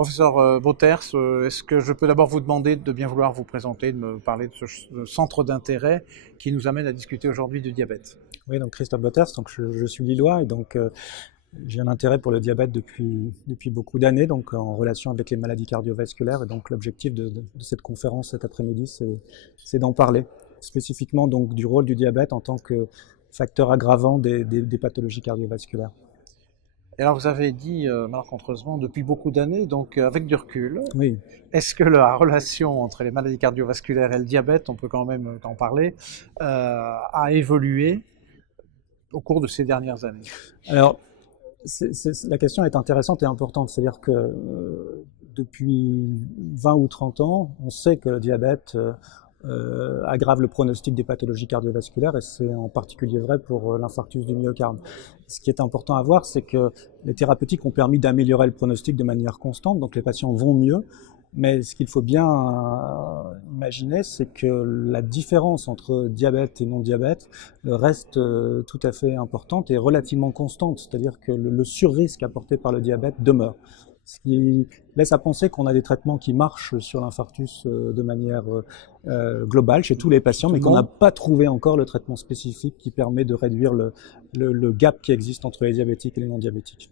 Professeur Boters, est-ce que je peux d'abord vous demander de bien vouloir vous présenter, de me parler de ce centre d'intérêt qui nous amène à discuter aujourd'hui du diabète? Oui, donc Christophe Boters, donc je suis lillois et donc j'ai un intérêt pour le diabète depuis beaucoup d'années, donc en relation avec les maladies cardiovasculaires. Et donc l'objectif de cette conférence cet après-midi, c'est d'en parler spécifiquement donc du rôle du diabète en tant que facteur aggravant des pathologies cardiovasculaires. Et alors vous avez dit malencontreusement depuis beaucoup d'années, donc avec du recul, Oui. est-ce que la relation entre les maladies cardiovasculaires et le diabète, on peut quand même en parler, a évolué au cours de ces dernières années? Alors, la question est intéressante et importante, c'est-à-dire que depuis 20 ou 30 ans, on sait que le diabète aggrave le pronostic des pathologies cardiovasculaires et c'est en particulier vrai pour l'infarctus du myocarde. Ce qui est important à voir, c'est que les thérapeutiques ont permis d'améliorer le pronostic de manière constante, donc les patients vont mieux. Mais ce qu'il faut bien imaginer, c'est que la différence entre diabète et non-diabète reste tout à fait importante et relativement constante, c'est-à-dire que le surrisque apporté par le diabète demeure. Ce qui laisse à penser qu'on a des traitements qui marchent sur l'infarctus de manière globale chez tous les patients, mais qu'on n'a pas trouvé encore le traitement spécifique qui permet de réduire le gap qui existe entre les diabétiques et les non-diabétiques.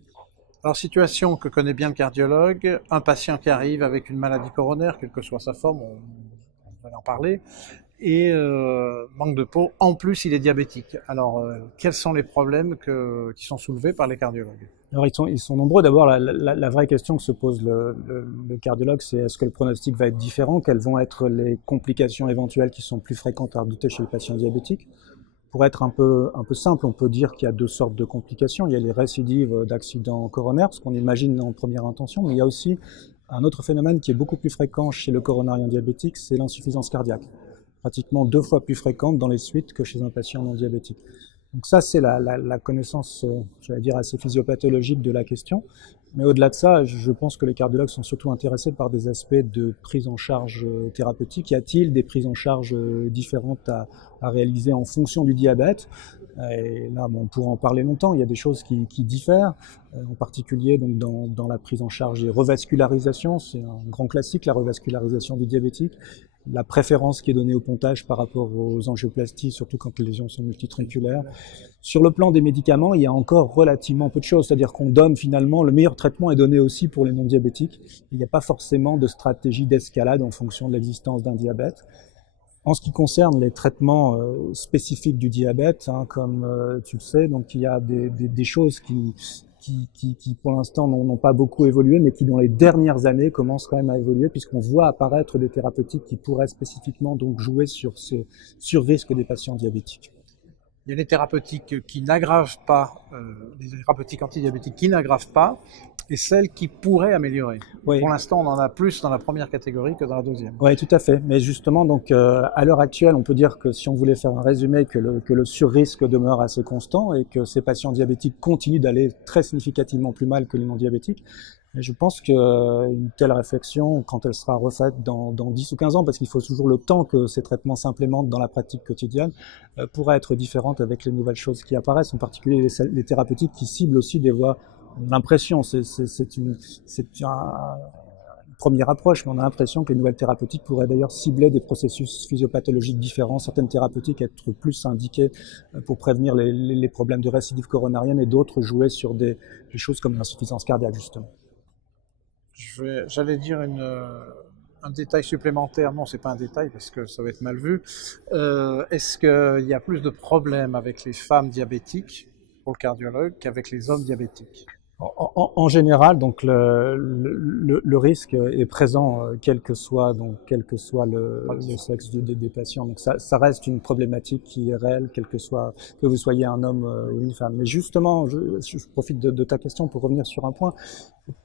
Alors, situation que connaît bien le cardiologue, un patient qui arrive avec une maladie coronaire, quelle que soit sa forme, on va en parler, et manque de peau, en plus il est diabétique. Alors, quels sont les problèmes qui sont soulevés par les cardiologues? Alors ils sont nombreux. D'abord, la vraie question que se pose le cardiologue, c'est est-ce que le pronostic va être différent? Quelles vont être les complications éventuelles qui sont plus fréquentes à redouter chez le patient diabétique? Pour être un peu simple, on peut dire qu'il y a deux sortes de complications. Il y a les récidives d'accidents coronaires, ce qu'on imagine en première intention, mais il y a aussi un autre phénomène qui est beaucoup plus fréquent chez le coronarien diabétique, c'est l'insuffisance cardiaque. Pratiquement 2 fois plus fréquente dans les suites que chez un patient non diabétique. Donc ça, c'est la connaissance, j'allais dire, assez physiopathologique de la question. Mais au-delà de ça, je pense que les cardiologues sont surtout intéressés par des aspects de prise en charge thérapeutique. Y a-t-il des prises en charge différentes à réaliser en fonction du diabète? Et là, on pourra en parler longtemps. Il y a des choses qui diffèrent, en particulier donc, dans la prise en charge des revascularisations. C'est un grand classique, la revascularisation du diabétique. La préférence qui est donnée au pontage par rapport aux angioplasties, surtout quand les lésions sont multitronculaires. Sur le plan des médicaments, il y a encore relativement peu de choses, c'est-à-dire qu'on donne finalement, le meilleur traitement est donné aussi pour les non-diabétiques. Il n'y a pas forcément de stratégie d'escalade en fonction de l'existence d'un diabète. En ce qui concerne les traitements spécifiques du diabète, comme tu le sais, donc il y a des choses qui pour l'instant n'ont pas beaucoup évolué, mais qui dans les dernières années commencent quand même à évoluer, puisqu'on voit apparaître des thérapeutiques qui pourraient spécifiquement donc jouer sur ce surrisque des patients diabétiques. Il y a les thérapeutiques qui n'aggravent pas, les thérapeutiques antidiabétiques qui n'aggravent pas, et celles qui pourraient améliorer. Oui. Pour l'instant, on en a plus dans la première catégorie que dans la deuxième. Oui, tout à fait. Mais justement, donc, à l'heure actuelle, on peut dire que si on voulait faire un résumé, que le surrisque demeure assez constant et que ces patients diabétiques continuent d'aller très significativement plus mal que les non-diabétiques. Et je pense qu'une telle réflexion, quand elle sera refaite dans 10 ou 15 ans, parce qu'il faut toujours le temps que ces traitements s'implémentent dans la pratique quotidienne, pourra être différente avec les nouvelles choses qui apparaissent, en particulier les thérapeutiques qui ciblent aussi des voies. L'impression, c'est une première approche, mais on a l'impression que les nouvelles thérapeutiques pourraient d'ailleurs cibler des processus physiopathologiques différents. Certaines thérapeutiques être plus indiquées pour prévenir les problèmes de récidive coronarienne et d'autres jouer sur des choses comme l'insuffisance cardiaque, justement. J'allais dire un détail supplémentaire. Non, c'est pas un détail parce que ça va être mal vu. Est-ce qu'il y a plus de problèmes avec les femmes diabétiques pour le cardiologue qu'avec les hommes diabétiques? En général, donc le risque est présent, quel que soit le sexe des patients. Donc ça reste une problématique qui est réelle, quel que vous soyez un homme ou une femme. Mais justement, je profite de ta question pour revenir sur un point.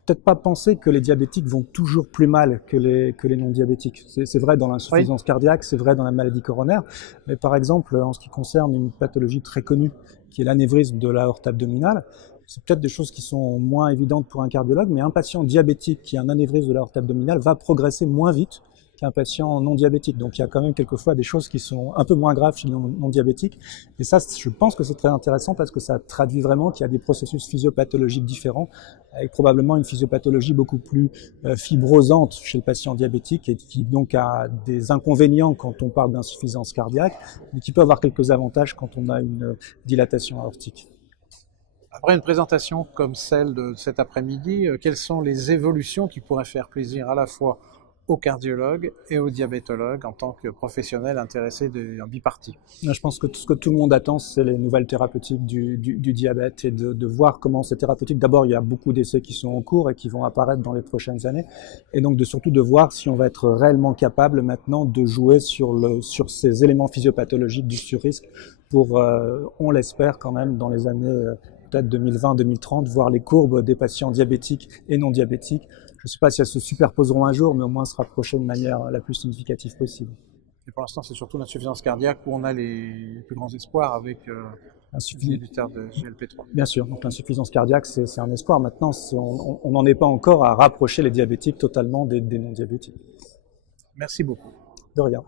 Peut-être pas penser que les diabétiques vont toujours plus mal que les non-diabétiques. C'est vrai dans l'insuffisance cardiaque, c'est vrai dans la maladie coronaire. Mais par exemple, en ce qui concerne une pathologie très connue, qui est l'anévrisme de l'aorte abdominale, c'est peut-être des choses qui sont moins évidentes pour un cardiologue, mais un patient diabétique qui a un anévrisme de l'aorte abdominale va progresser moins vite qu'un patient non diabétique. Donc il y a quand même quelquefois des choses qui sont un peu moins graves chez les non diabétiques. Et ça, je pense que c'est très intéressant parce que ça traduit vraiment qu'il y a des processus physiopathologiques différents, avec probablement une physiopathologie beaucoup plus fibrosante chez le patient diabétique et qui donc a des inconvénients quand on parle d'insuffisance cardiaque, mais qui peut avoir quelques avantages quand on a une dilatation aortique. Après une présentation comme celle de cet après-midi, quelles sont les évolutions qui pourraient faire plaisir à la fois aux cardiologues et aux diabétologues en tant que professionnels intéressés en bipartie? Je pense que tout ce que tout le monde attend, c'est les nouvelles thérapeutiques du diabète et de voir comment ces thérapeutiques, d'abord il y a beaucoup d'essais qui sont en cours et qui vont apparaître dans les prochaines années, et donc surtout de voir si on va être réellement capable maintenant de jouer sur ces éléments physiopathologiques du surrisque pour, on l'espère quand même, dans les années peut-être 2020-2030, voir les courbes des patients diabétiques et non diabétiques. Je ne sais pas si elles se superposeront un jour, mais au moins se rapprocher de manière la plus significative possible. Et pour l'instant, c'est surtout l'insuffisance cardiaque où on a les plus grands espoirs avec les inhibiteurs de GLP-3. Bien sûr, donc l'insuffisance cardiaque, c'est un espoir. Maintenant, on n'en est pas encore à rapprocher les diabétiques totalement des non-diabétiques. Merci beaucoup. De rien.